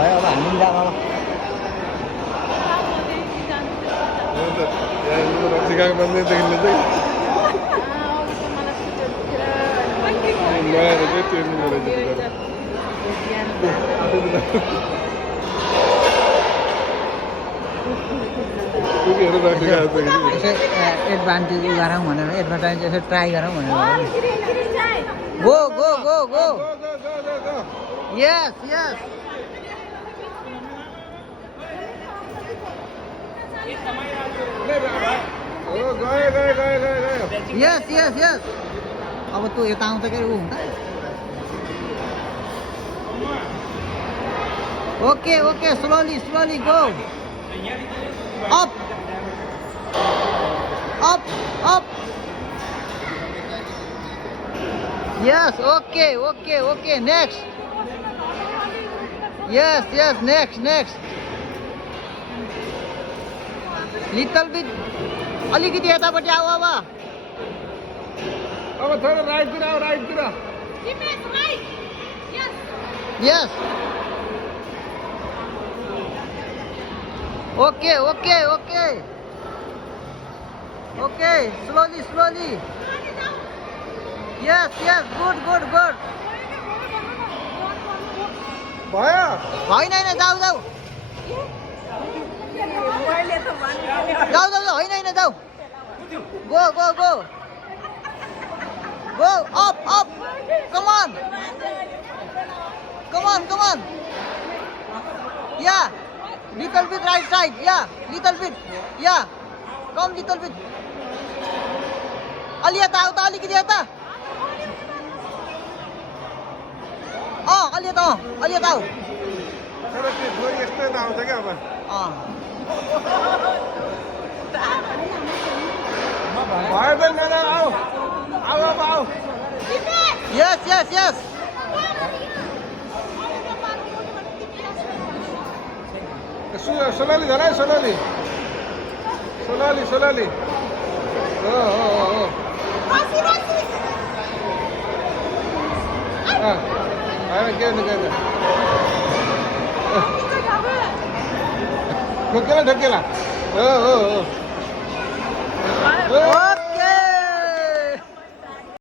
भयो अब हामी पनि जामा रक्सीका बन्दैदेखिले चाहिँ नयाँ रहेछ ट्रेनिङ गरेको एडभान्टेज गरौँ भनेर एडभान्टेज यसो ट्राई गरौँ भनेर go go go go yes yes yes yes yes अब तँ यता आउँछ के ऊ हुन्छ okay okay slowly slowly go up up up yes okay okay okay next yes yes next next little bit अलिकति यतापट्टि आऊ अब थोड़ा राइटतिर आऊ राइटतिर yes okay okay okay okay slowly slowly yes yes good good good भयो होइन होइन जाऊ जाऊ जाऊ जाऊ जाऊ होइन होइन जाऊ go go go go up up come on come on come on या little bit right side yeah little bit yeah come little bit अलि यता आऊ त अलिकति यता अलि यता अलि यता आऊ यस्तो यता आउँछ क्या अब भयो त नाना आऊ आऊ अब आऊ यस यस यस slowly धराई slowly slowly slowly ढोकेला ढोकेला